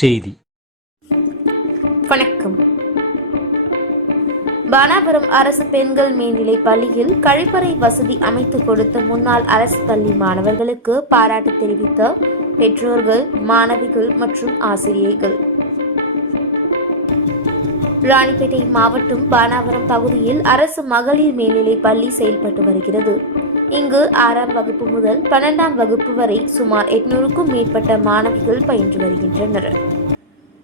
செய்தி. வணக்கம். பானாபுரம் அரசு பெண்கள் மேல்நிலை பள்ளியில் கழிப்பறை வசதி அமைத்து கொடுத்த முன்னாள் அரசு பள்ளி மாணவர்களுக்கு பாராட்டு தெரிவித்த பெற்றோர்கள் மாணவிகள் மற்றும் ஆசிரியர்கள் ராணிப்பேட்டை மாவட்டம் பானாவரம் பகுதியில் அரசு மகளிர் மேல்நிலை பள்ளி செயல்பட்டு வருகிறது. இங்கு ஆறாம் வகுப்பு முதல் பன்னெண்டாம் வகுப்பு வரை சுமார் எட்நூறுக்கும் மேற்பட்ட மாணவிகள் பயின்று வருகின்றனர்.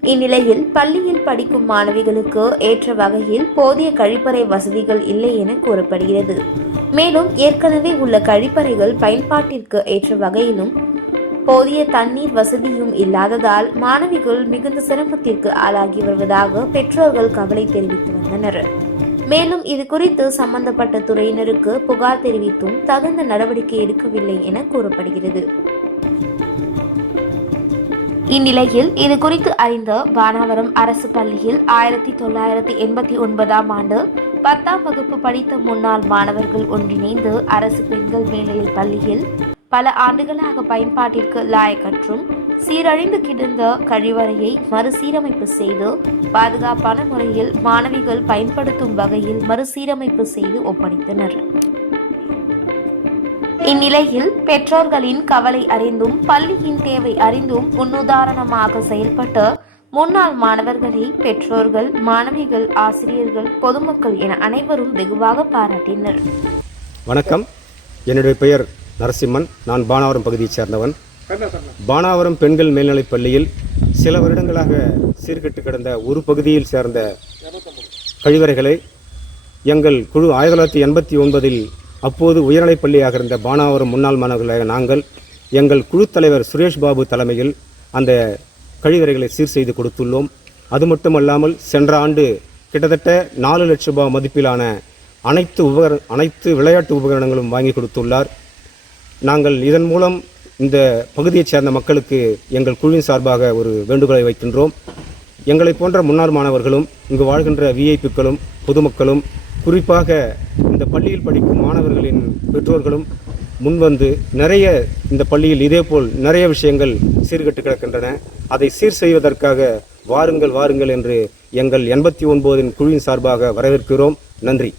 இந்நிலையில் பள்ளியில் படிக்கும் மாணவிகளுக்கு ஏற்ற வகையில் போதிய கழிப்பறை வசதிகள் இல்லை என கூறப்படுகிறது. மேலும் ஏற்கனவே உள்ள கழிப்பறைகள் பயன்பாட்டிற்கு ஏற்ற வகையிலும் போதிய தண்ணீர் வசதியும் இல்லாததால் மாணவிகள் மிகுந்த சிரமத்திற்கு ஆளாகி வருவதாக பெற்றோர்கள் கவலை தெரிவித்து வந்தனர். மேலும் இது குறித்து சம்பந்தப்பட்ட துறையினருக்கு புகார் தெரிவித்தும் தகுந்த நடவடிக்கை எடுக்கவில்லை என கூறப்படுகிறது. இந்நிலையில் இது குறித்து அறிந்த பானாவரம் அரசு பள்ளியில் ஆயிரத்தி தொள்ளாயிரத்தி எண்பத்தி ஒன்பதாம் ஆண்டு பத்தாம் வகுப்பு படித்த முன்னாள் மாணவர்கள் ஒன்றிணைந்து அரசு பெண்கள் மேல்நிலைப் பள்ளியில் பல ஆண்டுகளாக பயன்பாட்டிற்கு லாயக்கற்றும் சீரழிந்து கிடந்த கழிவறையை மறுசீரமைப்பு செய்து பாதுகாப்பான முறையில் மாணவிகள் பயன்படுத்தும் வகையில் மறுசீரமைப்பு செய்து ஒப்படைத்தனர். இந்நிலையில் பெற்றோர்களின் கவலை அறிந்தும் பள்ளியின் தேவை அறிந்தும் முன்னுதாரணமாக செயல்பட்ட முன்னாள் மாணவர்களை பெற்றோர்கள் மாணவிகள் ஆசிரியர்கள் பொதுமக்கள் என அனைவரும் வெகுவாக பாராட்டினர். வணக்கம். என்னுடைய பெயர் நரசிம்மன். நான் பானாவரம் பகுதியைச் சேர்ந்தவன். பானாவரம் பெண்கள் மேல்நிலைப் பள்ளியில் சில வருடங்களாக சீர்கெட்டு கிடந்த ஒரு பகுதியில் சேர்ந்த கழிவறைகளை எங்கள் குழு ஆயிரத்தி தொள்ளாயிரத்தி எண்பத்தி ஒன்பதில் அப்போது உயர்நிலைப் பள்ளியாக இருந்த பானாவரம் முன்னாள் மாணவர்களாக நாங்கள் எங்கள் குழு தலைவர் சுரேஷ் பாபு தலைமையில் அந்த கழிவறைகளை சீர் செய்து கொடுத்துள்ளோம். அது மட்டுமல்லாமல் சென்ற ஆண்டு கிட்டத்தட்ட நாலு லட்ச ரூபாய் மதிப்பிலான அனைத்து உபகர அனைத்து விளையாட்டு உபகரணங்களும் வாங்கி கொடுத்துள்ளார். நாங்கள் இதன் மூலம் இந்த பகுதியைச் சேர்ந்த மக்களுக்கு எங்கள் குழுவின் சார்பாக ஒரு வேண்டுகோளை வைக்கின்றோம். எங்களைப் போன்ற முன்னாள் மாணவர்களும் இங்கு வாழ்கின்ற விஐபிக்களும் பொதுமக்களும் குறிப்பாக இந்த பள்ளியில் படிக்கும் மாணவர்களின் பெற்றோர்களும் முன்வந்து நிறைய இந்த பள்ளியில் இதேபோல் நிறைய விஷயங்கள் சீர்கெட்டு கிடக்கின்றன. அதை சீர் செய்வதற்காக வாருங்கள் வாருங்கள் என்று எங்கள் எண்பத்தி ஒன்பதின் குழுவின் சார்பாக வரவேற்கிறோம். நன்றி.